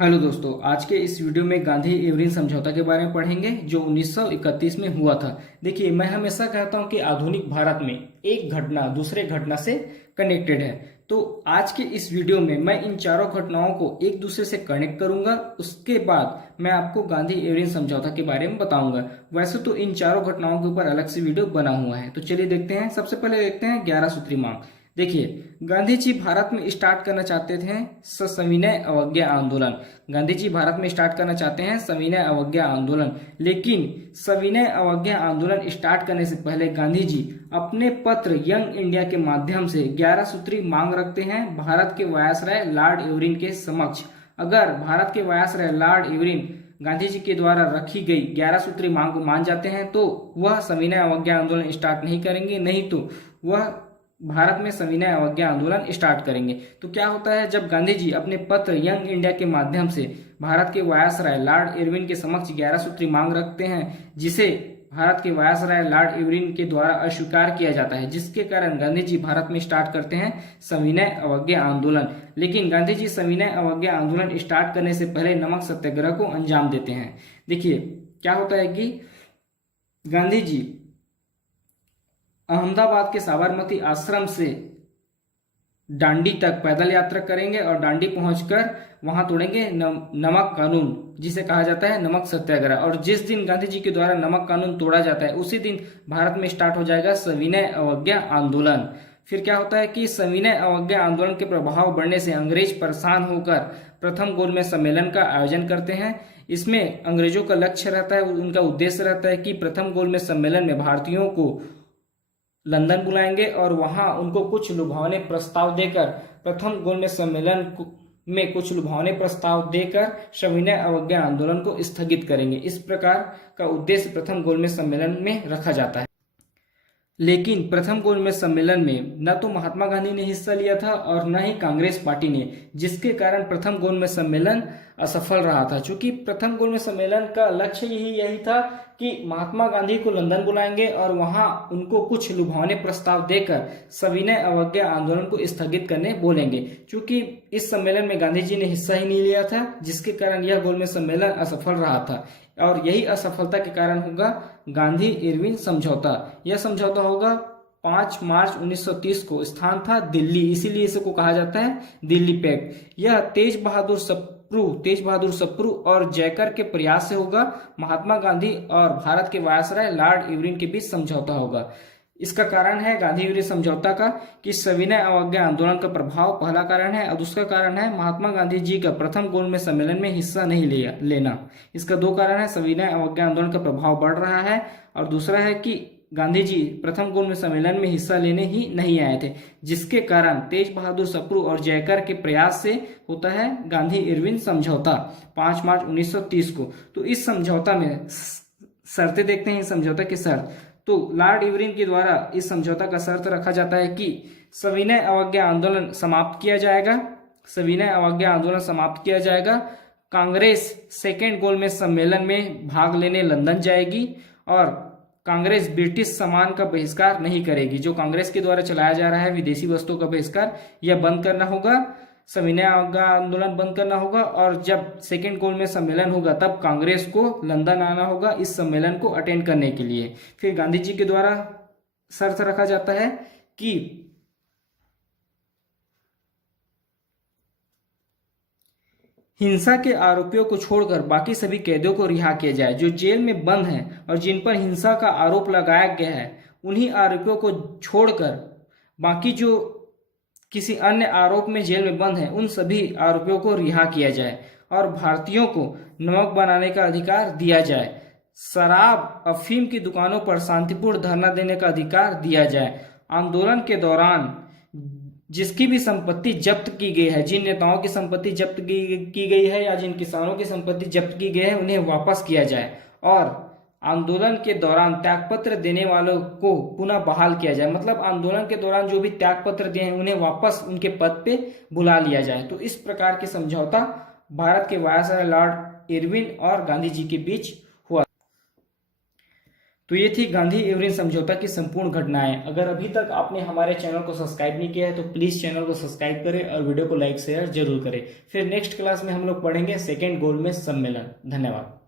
Hello दोस्तों, आज के इस वीडियो में गांधी इरविन समझौता के बारे में पढ़ेंगे जो 1931 में हुआ था। देखिए, मैं हमेशा कहता हूं कि आधुनिक भारत में एक घटना दूसरे घटना से कनेक्टेड है। तो आज के इस वीडियो में मैं इन चारों घटनाओं को एक दूसरे से कनेक्ट करूंगा। उसके बाद मैं आपको गांधी इरविन समझौता के बारे में बताऊंगा। वैसे तो इन चारों घटनाओं के ऊपर अलग से वीडियो बना हुआ है, तो चलिए देखते हैं। सबसे पहले देखते हैं 11 सूत्री मांग। देखिए, गांधी जी भारत में स्टार्ट करना चाहते थे सविनय अवज्ञा आंदोलन। गांधी जी भारत में स्टार्ट करना चाहते हैं सविनय अवज्ञा आंदोलन, लेकिन सविनय अवज्ञा आंदोलन स्टार्ट करने से पहले गांधी जी अपने पत्र यंग इंडिया के माध्यम से 11 सूत्री मांग रखते हैं भारत के वायसराय लॉर्ड इरविन के समक्ष। अगर भारत के viceroy Lord Irwin Gandhi ji के द्वारा रखी गई 11 सूत्री मांग को मान जाते हैं तो वह सविनय अवज्ञा आंदोलन स्टार्ट नहीं करेंगे, नहीं तो वह भारत में सविनय अवज्ञा आंदोलन स्टार्ट करेंगे। तो क्या होता है, जब गांधी जी अपने पत्र यंग इंडिया के माध्यम से भारत के वायसराय लॉर्ड इरविन के समक्ष 11 सूत्री मांग रखते हैं, जिसे भारत के वायसराय लॉर्ड इरविन के द्वारा अस्वीकार किया जाता है, जिसके कारण गांधी जी भारत में स्टार्ट करते हैं सविनय अवज्ञा आंदोलन। लेकिन गांधी जी सविनय अवज्ञा आंदोलन स्टार्ट करने से पहले नमक सत्याग्रह को अंजाम देते हैं। देखिए, क्या होता है कि गांधी जी अहमदाबाद के साबरमती आश्रम से डांडी तक पैदल यात्रा करेंगे और डांडी पहुंचकर वहां तोड़ेंगे नमक कानून, जिसे कहा जाता है नमक सत्याग्रह। और जिस दिन गांधी जी के द्वारा नमक कानून तोड़ा जाता है उसी दिन भारत में स्टार्ट हो जाएगा सविनय अवज्ञा आंदोलन। फिर क्या होता है कि सविनय अवज्ञा आंदोलन के प्रभाव बढ़ने से अंग्रेज परेशान होकर प्रथम गोलमेज सम्मेलन का आयोजन करते हैं। इसमें अंग्रेजों का लक्ष्य रहता है, उनका उद्देश्य रहता है कि प्रथम गोलमेज सम्मेलन में भारतीयों को लंदन बुलाएंगे और वहां उनको कुछ लुभावने प्रस्ताव देकर प्रथम गोलमेज सम्मेलन में कुछ लुभावने प्रस्ताव देकर सविनय अवज्ञा आंदोलन को स्थगित करेंगे। इस प्रकार का उद्देश्य प्रथम गोलमेज सम्मेलन में रखा जाता है। लेकिन प्रथम गोलमेज सम्मेलन में न तो महात्मा गांधी ने हिस्सा लिया था और न ही कांग्रेस पार्टी ने, जिसके कारण प्रथम गोलमेज सम्मेलन असफल रहा था। चूंकि प्रथम गोलमेज सम्मेलन का लक्ष्य यही था कि महात्मा गांधी को लंदन बुलाएंगे और वहां उनको कुछ लुभावने प्रस्ताव देकर सविनय अवज्ञा आंदोलन को स्थगित करने बोलेंगे। चूंकि इस सम्मेलन में गांधी जी ने हिस्सा ही नहीं लिया था, जिसके कारण यह गोलमेज सम्मेलन असफल रहा था। और यही असफलता के कारण होगा गांधी इरविन समझौता। यह समझौता होगा 5 मार्च 1930 को। स्थान था दिल्ली, इसीलिए इसको कहा जाता है दिल्ली पैक्ट। यह तेज बहादुर सप्रू और जयकर के प्रयास से होगा। महात्मा गांधी और भारत के वायसराय लॉर्ड इरविन के बीच समझौता होगा। इसका कारण है गांधी इरविन समझौता का कि सविनय अवज्ञा आंदोलन का प्रभाव पहला कारण है, और दूसरा कारण है महात्मा गांधी जी का प्रथम गोलमेज सम्मेलन में हिस्सा नहीं लेना। इसका दो कारण है, सविनय अवज्ञा आंदोलन का प्रभाव बढ़ रहा है और दूसरा है कि गांधी जी प्रथम गोलमेज सम्मेलन में हिस्सा लेने ही नहीं आए थे, जिसके कारण तेज बहादुर सप्रू और जयकर के प्रयास से होता है गांधी इरविन समझौता 5 मार्च 1930 को। तो इस समझौता में शर्तें देखते हैं। इस समझौता की शर्त तो लॉर्ड इरविन के द्वारा इस समझौता का शर्त रखा जाता है कि सविनय अवज्ञा आंदोलन समाप्त किया जाएगा। कांग्रेस सेकेंड गोलमेज सम्मेलन में भाग लेने लंदन जाएगी और कांग्रेस ब्रिटिश सामान का बहिष्कार नहीं करेगी। जो कांग्रेस के द्वारा चलाया जा रहा है विदेशी वस्तुओं का बहिष्कार, यह बंद करना होगा। सविनय अवज्ञा आंदोलन बंद करना होगा और जब सेकेंड गोलमेज सम्मेलन होगा तब कांग्रेस को लंदन आना होगा इस सम्मेलन को अटेंड करने के लिए। फिर गांधी जी के द्वारा शर्त रखा जाता है कि हिंसा के आरोपियों को छोड़कर बाकी सभी कैदियों को रिहा किया जाए। जो जेल में बंद हैं और जिन पर हिंसा का आरोप लगाया गया है, उन्हीं आरोपियों को छोड़कर बाकी जो किसी अन्य आरोप में जेल में बंद हैं, उन सभी आरोपियों को रिहा किया जाए और भारतीयों को नमक बनाने का अधिकार दिया जाए। शराब अफीम की दुकानों पर शांतिपूर्ण धरना देने का अधिकार दिया जाए। आंदोलन के दौरान जिसकी भी संपत्ति जब्त की गई है, जिन नेताओं की संपत्ति जब्त की गई है या जिन किसानों की संपत्ति जब्त की गई है, उन्हें वापस किया जाए और आंदोलन के दौरान त्यागपत्र देने वालों को पुनः बहाल किया जाए। मतलब आंदोलन के दौरान जो भी त्यागपत्र दिए हैं उन्हें वापस उनके पद पे बुला लिया जाए। तो इस प्रकार के समझौता भारत के वायसराय लॉर्ड इरविन और गांधी जी के बीच हुआ। तो ये थी गांधी इरविन समझौता की संपूर्ण घटनाएं। अगर अभी तक आपने हमारे चैनल को सब्सक्राइब नहीं किया है तो प्लीज चैनल को सब्सक्राइब करें और वीडियो को लाइक शेयर जरूर करें। फिर नेक्स्ट क्लास में हम लोग पढ़ेंगे सेकेंड गोलमेज सम्मेलन। धन्यवाद।